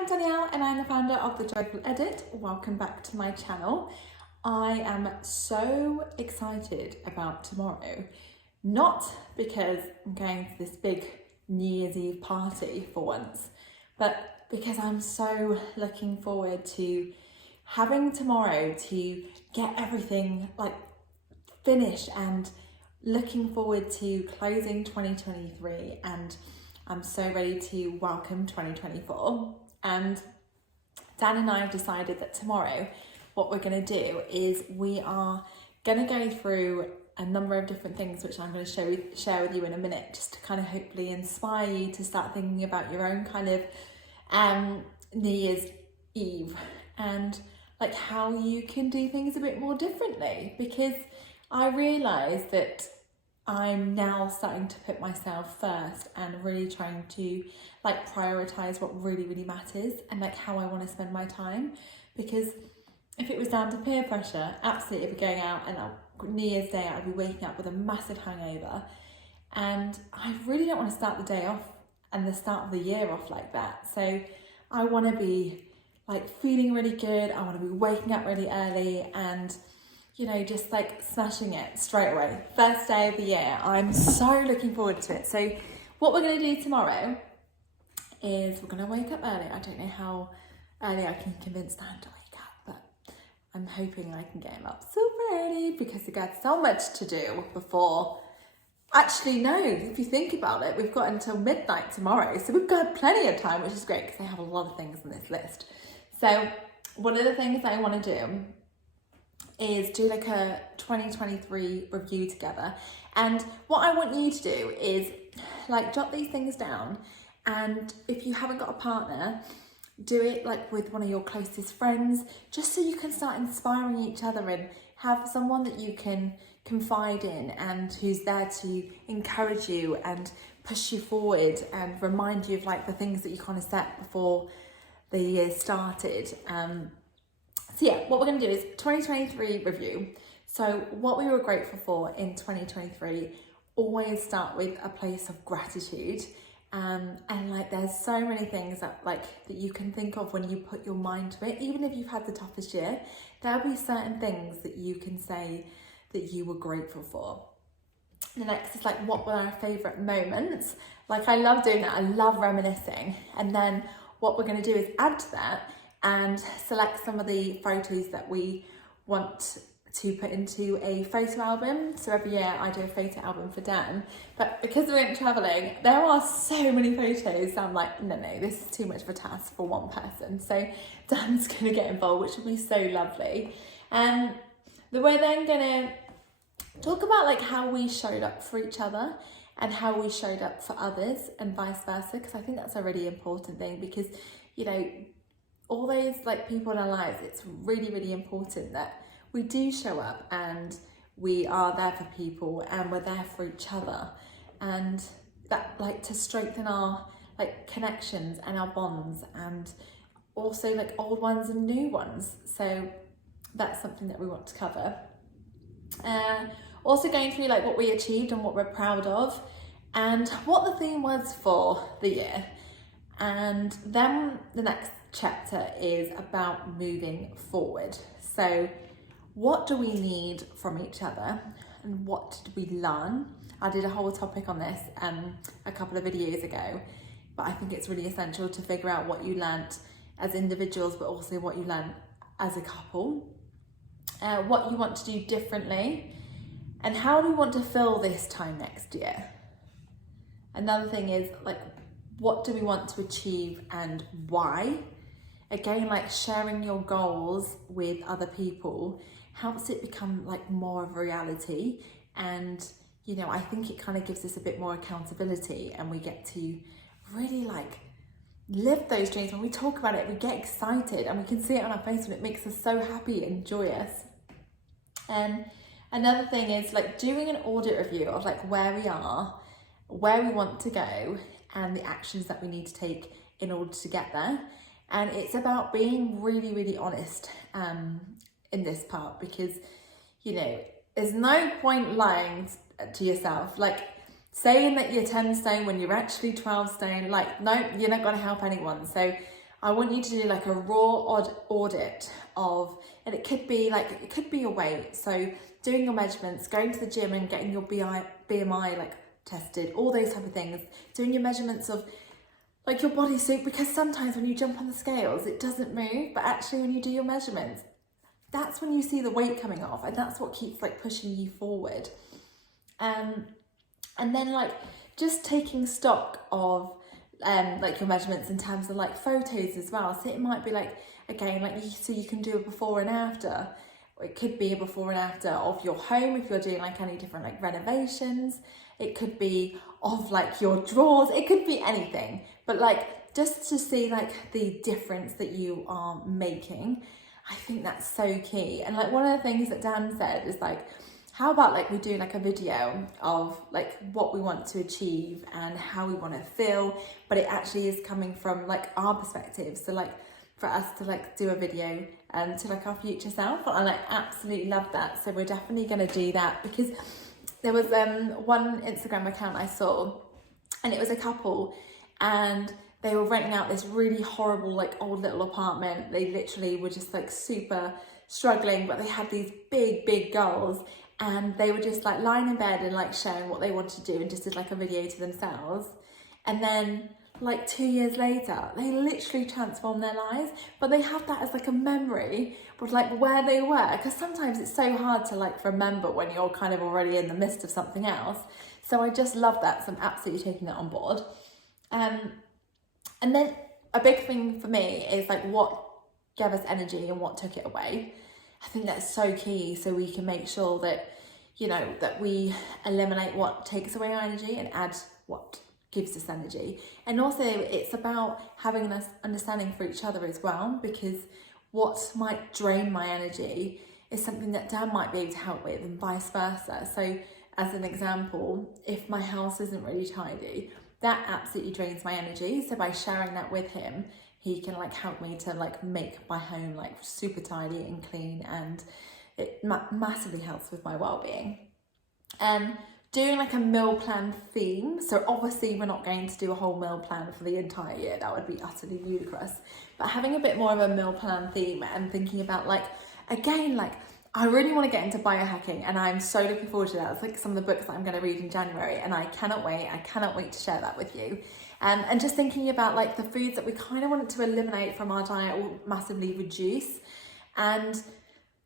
I'm Danielle and I'm the founder of The Joyful Edit. Welcome back to my channel. I am so excited about tomorrow, not because I'm going to this big New Year's Eve party for once, but because I'm so looking forward to having tomorrow to get everything finished and looking forward to closing 2023, and I'm so ready to welcome 2024. And Dan and I have decided that tomorrow what we're going to do is we are going to go through a number of different things which I'm going to share with you in a minute, just to kind of hopefully inspire you to start thinking about your own kind of New Year's Eve and like how you can do things a bit more differently, because I realise that I'm now starting to put myself first and really trying to prioritise what really matters and how I want to spend my time. Because if it was down to peer pressure, absolutely I'd be going out and New Year's Day I'd be waking up with a massive hangover, and I really don't want to start the day off and the start of the year off like that. So I want to be feeling really good. I want to be waking up really early and just smashing it straight away. First day of the year. I'm so looking forward to it. So what we're going to do tomorrow is we're going to wake up early. I don't know how early I can convince Dan to wake up, but I'm hoping I can get him up super early because we've got so much to do before. Actually, no, if you think about it, we've got until midnight tomorrow. So we've got plenty of time, which is great because I have a lot of things on this list. So one of the things I want to do is do a 2023 review together. And what I want you to do is jot these things down, and if you haven't got a partner, do it with one of your closest friends, just so you can start inspiring each other and have someone that you can confide in and who's there to encourage you and push you forward and remind you of the things that you kind of set before the year started. So yeah, what we're going to do is 2023 review. So what we were grateful for in 2023, always start with a place of gratitude. And there's so many things that you can think of when you put your mind to it. Even if you've had the toughest year, there'll be certain things that you can say that you were grateful for. The next is what were our favourite moments? I love doing that. I love reminiscing. And then what we're going to do is add to that and select some of the photos that we want to put into a photo album. So every year I do a photo album for Dan, but because we went travelling, there are so many photos. So I'm no, this is too much of a task for one person. So Dan's going to get involved, which will be so lovely. And we're then going to talk about how we showed up for each other and how we showed up for others and vice versa, because I think that's a really important thing, because all those people in our lives, it's really important that we do show up and we are there for people and we're there for each other, and that to strengthen our connections and our bonds, and also old ones and new ones. So that's something that we want to cover. Also going through what we achieved and what we're proud of and what the theme was for the year. And then the next chapter is about moving forward. So what do we need from each other and what did we learn? I did a whole topic on this a couple of videos ago, but I think it's really essential to figure out what you learnt as individuals, but also what you learnt as a couple, what you want to do differently, and how do we want to fill this time next year. Another thing is what do we want to achieve and why? Again, sharing your goals with other people helps it become more of a reality. And, I think it kind of gives us a bit more accountability, and we get to really live those dreams. When we talk about it, we get excited and we can see it on our face and it makes us so happy and joyous. And another thing is doing an audit review of where we are, where we want to go, and the actions that we need to take in order to get there. And it's about being really honest in this part, because there's no point lying to yourself, saying that you're 10 stone when you're actually 12 stone. No, you're not going to help anyone. So I want you to do like a raw audit of, and it could be your weight. So doing your measurements, going to the gym and getting your BMI like tested, all those type of things. Doing your measurements of like your bodysuit, because sometimes when you jump on the scales, it doesn't move, but actually when you do your measurements, that's when you see the weight coming off, and that's what keeps like pushing you forward. And then like just taking stock of like your measurements in terms of like photos as well. So it might be like, again, like so you can do a before and after. It could be a before and after of your home if you're doing like any different like renovations. It could be of like your drawers. It could be anything, but like just to see like the difference that you are making. I think that's so key. And like one of the things that Dan said is like, how about like we do like a video of like what we want to achieve and how we want to feel, but it actually is coming from like our perspective. So like for us to like do a video to like our future self, and I absolutely love that. So we're definitely going to do that, because there was one Instagram account I saw, and it was a couple, and they were renting out this really horrible like old little apartment. They literally were just like super struggling, but they had these big goals, and they were just like lying in bed and like sharing what they wanted to do, and just did like a video to themselves. And then like 2 years later, they literally transformed their lives, but they have that as like a memory of like where they were, because sometimes it's so hard to like remember when you're kind of already in the midst of something else. So I just love that. So I'm absolutely taking that on board. And then a big thing for me is like what gave us energy and what took it away. I think that's so key, so we can make sure that, you know, that we eliminate what takes away our energy and add what gives us energy. And also it's about having an understanding for each other as well, because what might drain my energy is something that Dan might be able to help with, and vice versa. So as an example, if my house isn't really tidy, that absolutely drains my energy. So by sharing that with him, he can like help me to like make my home like super tidy and clean, and it massively helps with my well-being. Doing like a meal plan theme. So obviously we're not going to do a whole meal plan for the entire year. That would be utterly ludicrous. But having a bit more of a meal plan theme and thinking about like, again, like I really want to get into biohacking, and I'm so looking forward to that. It's like some of the books that I'm going to read in January, and I cannot wait to share that with you. And just thinking about like the foods that we kind of want to eliminate from our diet or massively reduce, and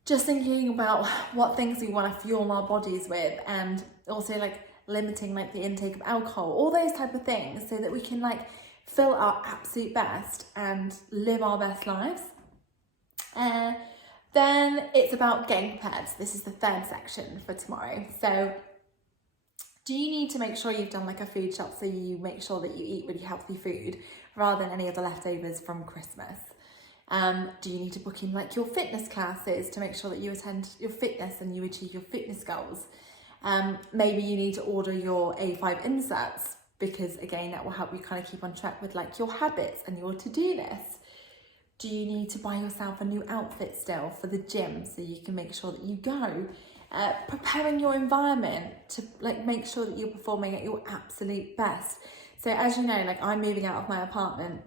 just thinking about what things we want to fuel our bodies with, and also like limiting like the intake of alcohol, all those type of things, so that we can like feel our absolute best and live our best lives. Then it's about getting prepared. So this is the third section for tomorrow. So do you need to make sure you've done like a food shop, so you make sure that you eat really healthy food rather than any of the leftovers from Christmas? Do you need to book in like your fitness classes to make sure that you attend your fitness and you achieve your fitness goals? Maybe you need to order your A5 inserts, because again, that will help you kind of keep on track with like your habits and your to-do list. Do you need to buy yourself a new outfit still for the gym, so you can make sure that you go? Preparing your environment to like make sure that you're performing at your absolute best. So as you know, like I'm moving out of my apartment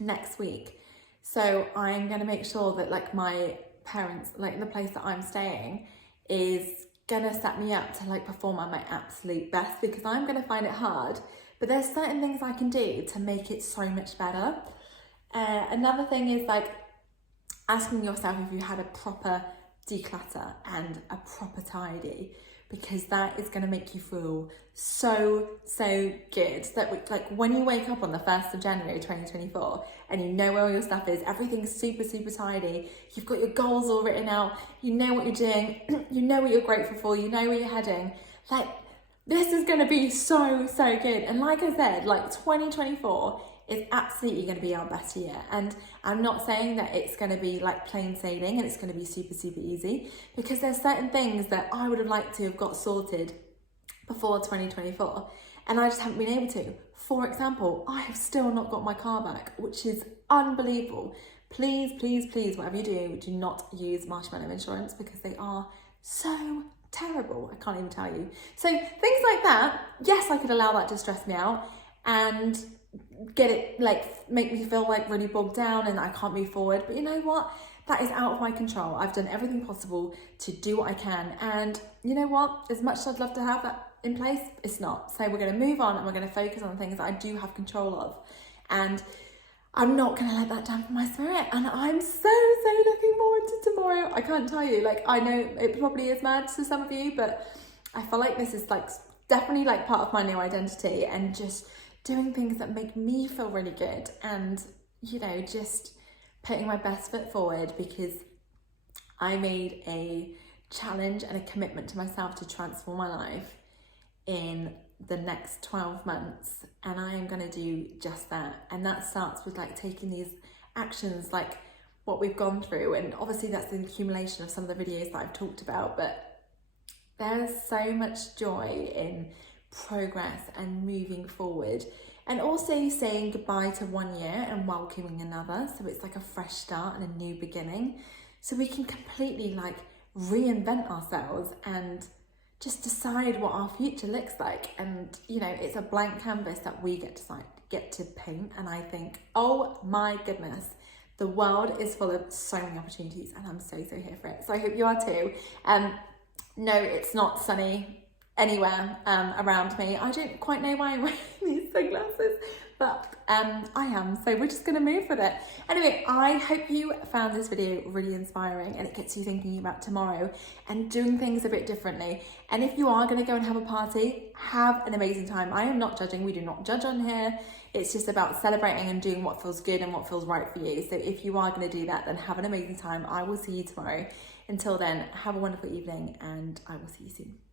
next week. So I'm going to make sure that like my parents, like the place that I'm staying, is going to set me up to like perform at my absolute best, because I'm going to find it hard. But there's certain things I can do to make it so much better. Another thing is like asking yourself if you had a proper declutter and a proper tidy, because that is going to make you feel so good. That like when you wake up on the 1st of January 2024 and you know where all your stuff is, everything's super tidy, you've got your goals all written out, you know what you're doing, you know what you're grateful for, you know where you're heading, like this is going to be so good. And like I said, like 2024 is absolutely going to be our best year. And I'm not saying that it's going to be like plain sailing and it's going to be super easy, because there's certain things that I would have liked to have got sorted before 2024 and I just haven't been able to. For example, I have still not got my car back, which is unbelievable. Please, whatever you do not use Marshmallow Insurance, because they are so terrible. I can't even tell you. So things like that, yes, I could allow that to stress me out. And get it, like make me feel like really bogged down and I can't move forward. But you know what? That is out of my control. I've done everything possible to do what I can. And you know what? As much as I'd love to have that in place, it's not. So we're going to move on and we're going to focus on things that I do have control of. And I'm not going to let that dampen my spirit. And I'm so looking forward to tomorrow. I can't tell you, like, I know it probably is mad to some of you, but I feel like this is like definitely like part of my new identity, and just doing things that make me feel really good, and, you know, just putting my best foot forward, because I made a challenge and a commitment to myself to transform my life in the next 12 months, and I am going to do just that. And that starts with like taking these actions, like what we've gone through, and obviously that's the accumulation of some of the videos that I've talked about, but there's so much joy in progress and moving forward, and also saying goodbye to 1 year and welcoming another, so it's like a fresh start and a new beginning, so we can completely like reinvent ourselves and just decide what our future looks like. And you know, it's a blank canvas that we get to paint, and I think, oh my goodness, the world is full of so many opportunities, and I'm so here for it. So I hope you are too. No, it's not sunny anywhere around me. I don't quite know why I'm wearing these sunglasses, but I am, so we're just going to move with it. Anyway, I hope you found this video really inspiring, and it gets you thinking about tomorrow and doing things a bit differently. And if you are going to go and have a party, have an amazing time. I am not judging. We do not judge on here. It's just about celebrating and doing what feels good and what feels right for you. So if you are going to do that, then have an amazing time. I will see you tomorrow. Until then, have a wonderful evening, and I will see you soon.